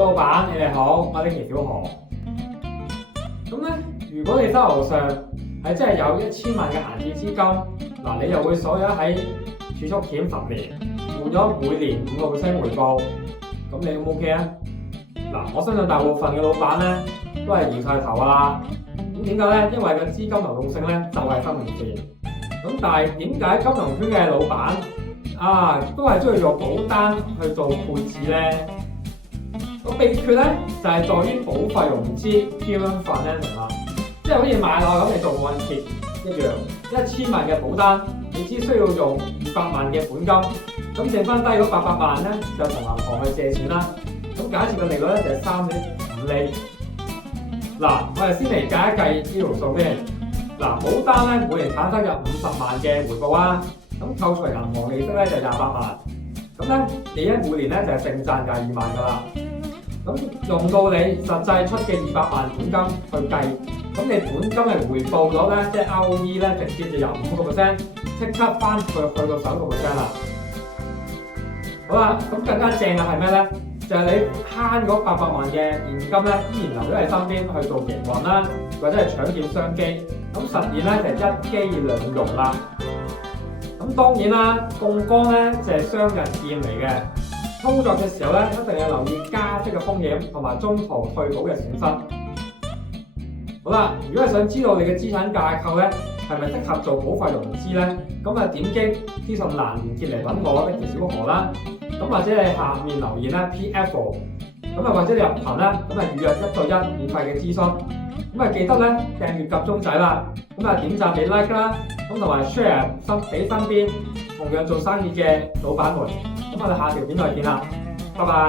老闆，你哋好，我係小何。咁咧，如果你手頭上係真係有1000萬嘅閒置資金，嗱，你就會鎖咗喺儲蓄險10年，換咗每年5%回報，咁你 O 唔 OK 啊？嗱，我相信大部分嘅老闆咧都係搖晒頭㗎啦。咁點解咧？因為個資金流動性咧就係分唔掂。咁但係點解金融圈嘅老闆都係中意用保單去做配置咧？個秘訣咧就係在於保費融資 （Premium Financing） 啦，即係好似買樓咁，你做按揭一樣，1000萬嘅保單，你只需要用200萬嘅本金，咁剩翻低嗰800萬咧就同銀行去借錢啦。咁假設個利率咧就係3.5厘。嗱，我哋先嚟計一計呢條數先。嗱，保單咧每年產生有50萬嘅回報啦，咁扣除銀行利息咧就28萬，咁咧你每年咧就係淨賺22萬㗎啦。咁用到你實際出嘅200萬本金去計，咁你本金嘅回報率咧，即係 ROE 咧，直接就由5%即刻翻去到15%啦。好啦，咁更加正嘅係咩咧？就係你慳嗰800萬嘅現金咧，依然留咗喺身邊去做營運啦，或者係搶佔商機，咁實現咧就一機兩用啦。咁當然啦，槓桿咧就係雙刃劍嚟嘅。操作嘅時候咧，一定要留意加息嘅風險同埋中途退保嘅損失。好啦，如果係想知道你嘅資產架構咧係咪適合做保費融資咧，咁點擊資訊欄連結嚟揾我小何啦。咁或者你下面留言啦 PF， 咁或者你入群啦，咁預約1對1免費嘅諮詢。咁記得咧訂閱及鐘仔啦，咁點讚俾 like 啦，咁同埋 share 俾身邊同樣做生意嘅老闆們。咁我哋下條片再見啦，拜拜。